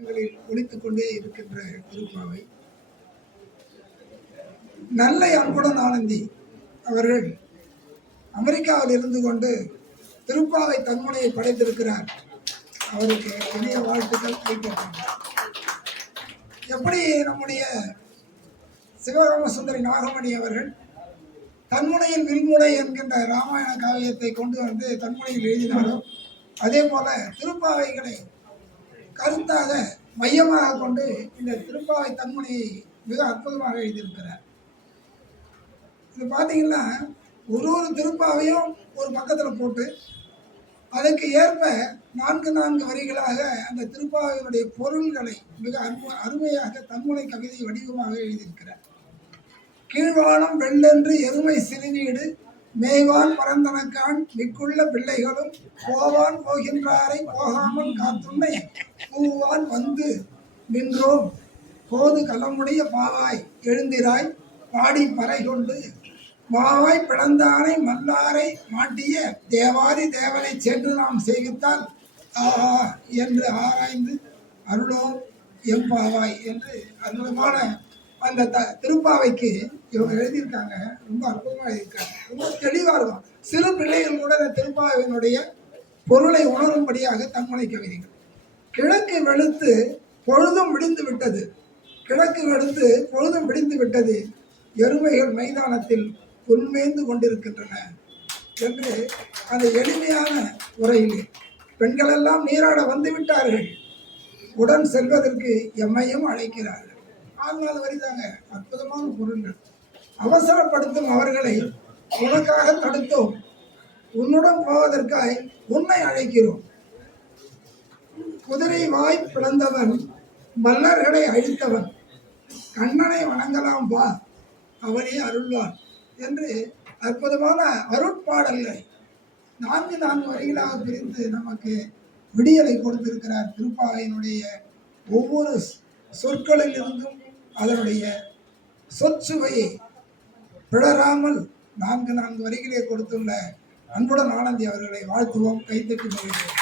பக்கங்களில் ஒலித்துக் கொண்டே இருக்கின்ற திருப்பாவை. நல்ல அன்புடன் ஆனந்தி அவர்கள் அமெரிக்காவில் இருந்து கொண்டு திருப்பாவை தன்முனையை படைத்திருக்கிறார். அவருக்கு இணைய வாழ்த்துக்கள் கைப்பற்றாங்க. எப்படி நம்முடைய சிவராமசுந்தரி நாகமணி அவர்கள் தன்முனையில் வில்முனை என்கின்ற ராமாயண காவியத்தை கொண்டு வந்து தன்முனையில் எழுதினாரோ, அதே போல திருப்பாவைகளை கருத்தாக மையமாக கொண்டு இந்த திருப்பாவை தன்முனையை மிக அற்புதமாக எழுதியிருக்கிறார். இது பார்த்தீங்கன்னா ஒரு திருப்பாவையும் ஒரு பக்கத்தில் போட்டு அதுக்கு ஏற்ப 4 வரிகளாக அந்த திருப்பாவையினுடைய பொருள்களை மிக அருமையாக தன்முனை கவிதை வடிவமாக எழுதியிருக்கிறார். கீழ்வானம் வெள்ளென்று எருமை சிறுநீடு மேய்வான் பரந்தனக்கான் மிக்குள்ள பிள்ளைகளும் போவான் போகின்றாரை போகாமல் காத்துன்னை பூவான் வந்து நின்றோம் போது களமுடைய பாவாய் எழுந்திராய் பாடி பறை கொண்டு மாவாய் பிளந்தானை மல்லாரை மாட்டிய தேவாதி தேவனை சென்று நாம் சேவித்தால் ஆஹா என்று ஆராய்ந்து அருளோம் எம்பாவாய் என்று அற்புதமான அந்த திருப்பாவைக்கு இவங்க எழுதியிருக்காங்க. ரொம்ப அற்புதமாக எழுதியிருக்காங்க. ரொம்ப தெளிவாக இருக்கும். சிறு பிள்ளைகள் கூட இந்த திருப்பாவினுடைய பொருளை உணரும்படியாக தன்முனை கவிதைகள். கிழக்கு வெளுத்து பொழுதும் விடிந்து விட்டது, கிழக்கு வெளுத்து பொழுதும் விடிந்து விட்டது, எருமைகள் மைதானத்தில் புல்மேந்து கொண்டிருக்கின்றன என்று அந்த எளிமையான உரையிலே பெண்களெல்லாம் நீராட வந்து விட்டார்கள், உடன் செல்வதற்கு எம்மையும் அழைக்கிறார்கள். 4 வரிதாங்க, அற்புதமான பொருள்கள். அவசரப்படுத்தும் அவர்களை உனக்காக தடுத்தோம், உன்னுடன் போவதற்காய் உன்னை அழைக்கிறோம். குதிரை வாய் பிளந்தவன் மல்லர்களை அழித்தவன், கண்ணனை வணங்கலாம் வா அவனே அருள்வான் என்று அற்புதமான அருட்பாடல்களை 4 வரிகளாக பிரித்து நமக்கு விடியலை கொடுத்திருக்கிறார். திருப்பாவையினுடைய ஒவ்வொரு சொற்களில் இருந்தும் அதனுடைய சொற்சுவையை பிளராமல் 4 வரிகளே கொடுத்துள்ள அன்புடன் ஆனந்தி அவர்களை வாழ்த்துவோம், கைத்தட்டி மகிழ்வோம்.